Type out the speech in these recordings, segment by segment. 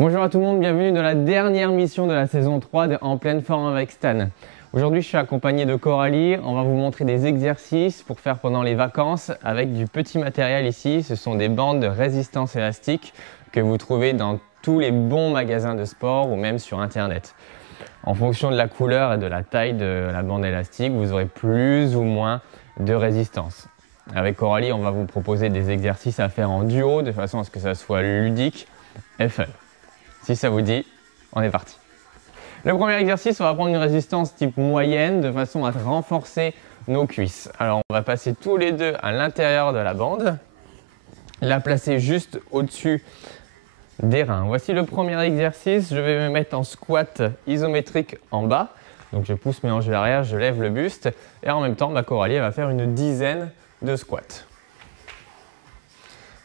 Bonjour à tout le monde, bienvenue dans la dernière mission de la saison 3 de En pleine forme avec Stan. Aujourd'hui je suis accompagné de Coralie, on va vous montrer des exercices pour faire pendant les vacances avec du petit matériel ici. Ce sont des bandes de résistance élastique que vous trouvez dans tous les bons magasins de sport ou même sur internet. En fonction de la couleur et de la taille de la bande élastique, vous aurez plus ou moins de résistance. Avec Coralie, on va vous proposer des exercices à faire en duo de façon à ce que ça soit ludique et fun. Si ça vous dit, on est parti. Le premier exercice, on va prendre une résistance type moyenne de façon à renforcer nos cuisses. Alors on va passer tous les deux à l'intérieur de la bande, la placer juste au-dessus des reins. Voici le premier exercice, je vais me mettre en squat isométrique en bas. Donc je pousse mes hanches vers l'arrière, je lève le buste et en même temps ma Coralie va faire une dizaine de squats.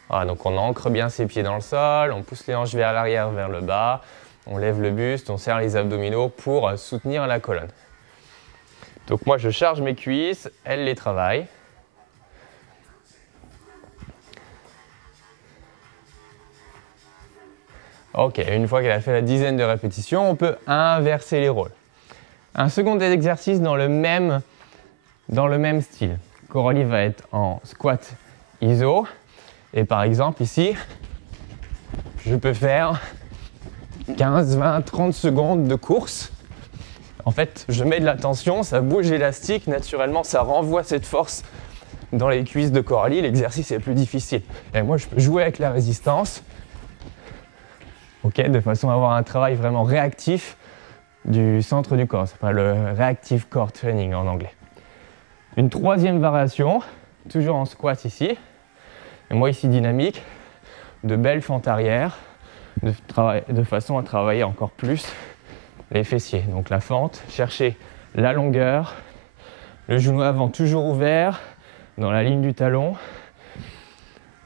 Voilà, donc on ancre bien ses pieds dans le sol, on pousse les hanches vers l'arrière, vers le bas, on lève le buste, on serre les abdominaux pour soutenir la colonne. Donc moi je charge mes cuisses, elle les travaille. Ok, une fois qu'elle a fait la dizaine de répétitions, on peut inverser les rôles. Un second exercice dans le même style. Coralie va être en squat iso. Et par exemple ici, je peux faire 15, 20, 30 secondes de course. En fait, je mets de la tension, ça bouge l'élastique, naturellement ça renvoie cette force dans les cuisses de Coralie, l'exercice est plus difficile. Et moi je peux jouer avec la résistance, de façon à avoir un travail vraiment réactif du centre du corps. Ça s'appelle le Reactive Core Training en anglais. Une troisième variation, toujours en squat ici. Et moi ici dynamique, de belles fentes arrière, de façon à travailler encore plus les fessiers. Donc la fente, chercher la longueur, le genou avant toujours ouvert, dans la ligne du talon.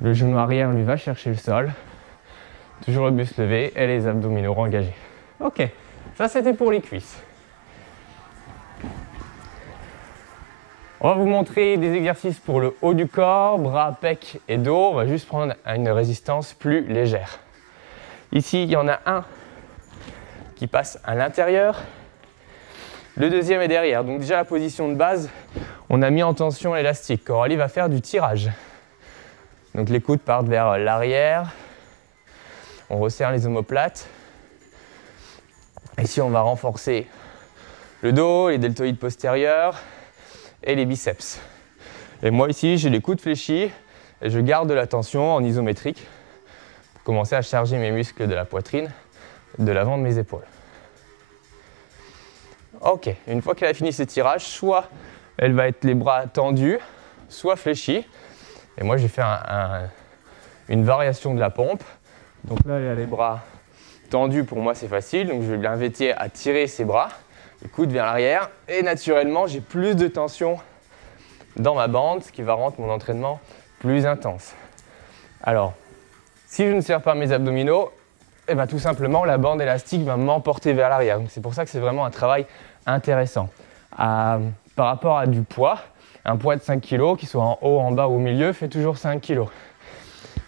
Le genou arrière lui va chercher le sol, toujours le buste levé et les abdominaux engagés. Ok, ça c'était pour les cuisses. On va vous montrer des exercices pour le haut du corps, bras, pecs et dos. On va juste prendre une résistance plus légère. Ici, il y en a un qui passe à l'intérieur. Le deuxième est derrière. Donc déjà, la position de base, on a mis en tension l'élastique. Coralie va faire du tirage. Donc les coudes partent vers l'arrière. On resserre les omoplates. Ici, on va renforcer le dos, les deltoïdes postérieurs et les biceps. Et moi ici j'ai les coudes fléchis et je garde la tension en isométrique pour commencer à charger mes muscles de la poitrine, de l'avant de mes épaules. Ok, une fois qu'elle a fini ses tirages, soit elle va être les bras tendus, soit fléchis. Et moi je vais faire une variation de la pompe. Donc là elle a les bras tendus, pour moi c'est facile, donc je vais l'inviter à tirer ses bras. Les coudes vers l'arrière et naturellement j'ai plus de tension dans ma bande, ce qui va rendre mon entraînement plus intense. Alors, si je ne serre pas mes abdominaux, tout simplement la bande élastique va m'emporter vers l'arrière. C'est pour ça que c'est vraiment un travail intéressant. Par rapport à du poids, un poids de 5 kg, qu'il soit en haut, en bas ou au milieu, fait toujours 5 kg.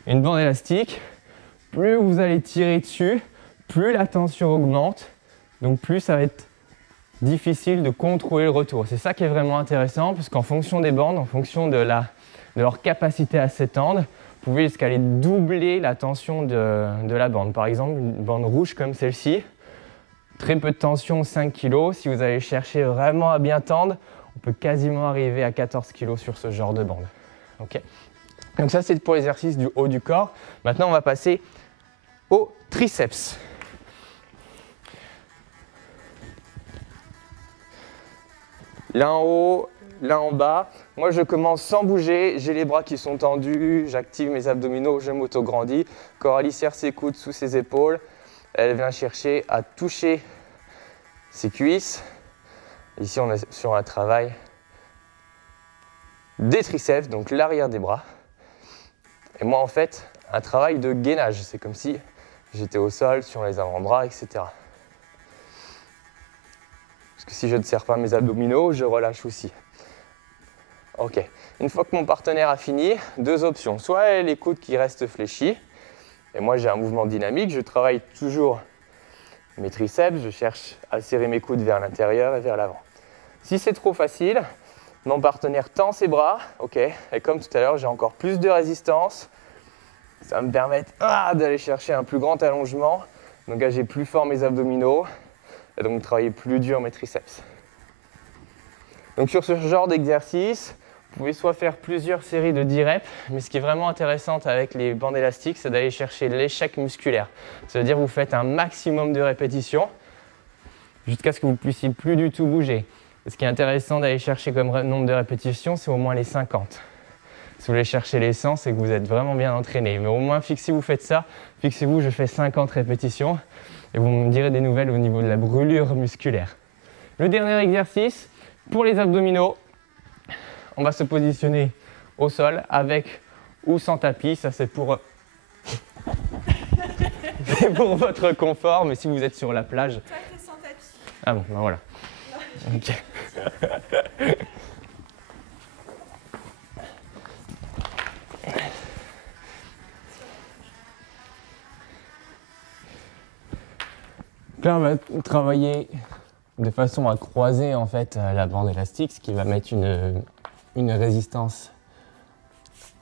Une bande élastique, plus vous allez tirer dessus, plus la tension augmente, donc plus ça va être difficile de contrôler le retour. C'est ça qui est vraiment intéressant, puisqu'en fonction des bandes, en fonction de leur capacité à s'étendre, vous pouvez jusqu'à aller doubler la tension de la bande. Par exemple, une bande rouge comme celle-ci, très peu de tension, 5 kg. Si vous allez chercher vraiment à bien tendre, on peut quasiment arriver à 14 kg sur ce genre de bande. Okay. Donc ça, c'est pour l'exercice du haut du corps. Maintenant, on va passer au triceps. L'un en haut, l'un en bas. Moi, je commence sans bouger. J'ai les bras qui sont tendus. J'active mes abdominaux. Je m'auto-grandis. Coralie serre ses coudes sous ses épaules. Elle vient chercher à toucher ses cuisses. Ici, on est sur un travail des triceps, donc l'arrière des bras. Et moi, en fait, un travail de gainage. C'est comme si j'étais au sol, sur les avant-bras, etc. Parce que si je ne serre pas mes abdominaux, je relâche aussi. Ok. Une fois que mon partenaire a fini, deux options. Soit les coudes qui restent fléchis, Et moi, j'ai un mouvement dynamique, je travaille toujours mes triceps, je cherche à serrer mes coudes vers l'intérieur et vers l'avant. Si c'est trop facile, mon partenaire tend ses bras, ok, et comme tout à l'heure, j'ai encore plus de résistance. Ça va me permettre d'aller chercher un plus grand allongement, d'engager plus fort mes abdominaux, et donc de travailler plus dur mes triceps. Donc sur ce genre d'exercice, vous pouvez soit faire plusieurs séries de 10 reps, mais ce qui est vraiment intéressant avec les bandes élastiques, c'est d'aller chercher l'échec musculaire. C'est-à-dire que vous faites un maximum de répétitions jusqu'à ce que vous ne puissiez plus du tout bouger. Et ce qui est intéressant d'aller chercher comme nombre de répétitions, c'est au moins les 50. Si vous voulez chercher les 100, c'est que vous êtes vraiment bien entraîné. Mais au moins, si vous faites ça, fixez-vous, je fais 50 répétitions et vous me direz des nouvelles au niveau de la brûlure musculaire. Le dernier exercice, pour les abdominaux, on va se positionner au sol avec ou sans tapis. Ça, c'est pour votre confort, mais si vous êtes sur la plage... Toi, t'es sans tapis. Ah bon, ben voilà. Ok. Là, on va travailler de façon à croiser en fait la bande élastique, ce qui va mettre une résistance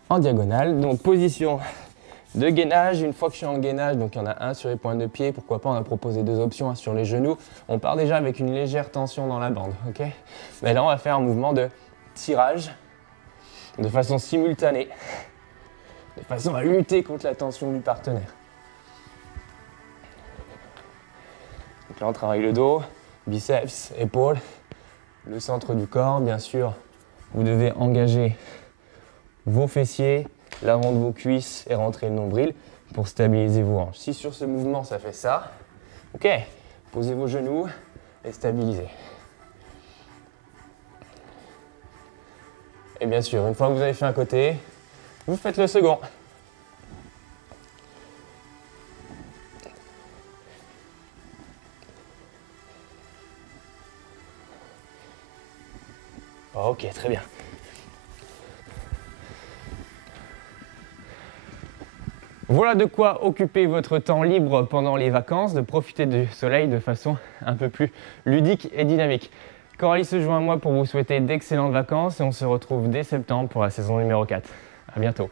en diagonale. Donc position de gainage. Une fois que je suis en gainage, donc il y en a un sur les pointes de pied, pourquoi pas, on a proposé deux options, un sur les genoux. On part déjà avec une légère tension dans la bande, ok? Mais là, on va faire un mouvement de tirage de façon simultanée, de façon à lutter contre la tension du partenaire. Donc là, on travaille le dos, biceps, épaules, le centre du corps. Bien sûr, vous devez engager vos fessiers, l'avant de vos cuisses et rentrer le nombril pour stabiliser vos hanches. Si sur ce mouvement, ça fait ça, ok, posez vos genoux et stabilisez. Et bien sûr, une fois que vous avez fait un côté, vous faites le second. Ok, très bien. Voilà de quoi occuper votre temps libre pendant les vacances, de profiter du soleil de façon un peu plus ludique et dynamique. Coralie se joint à moi pour vous souhaiter d'excellentes vacances et on se retrouve dès septembre pour la saison numéro 4. À bientôt.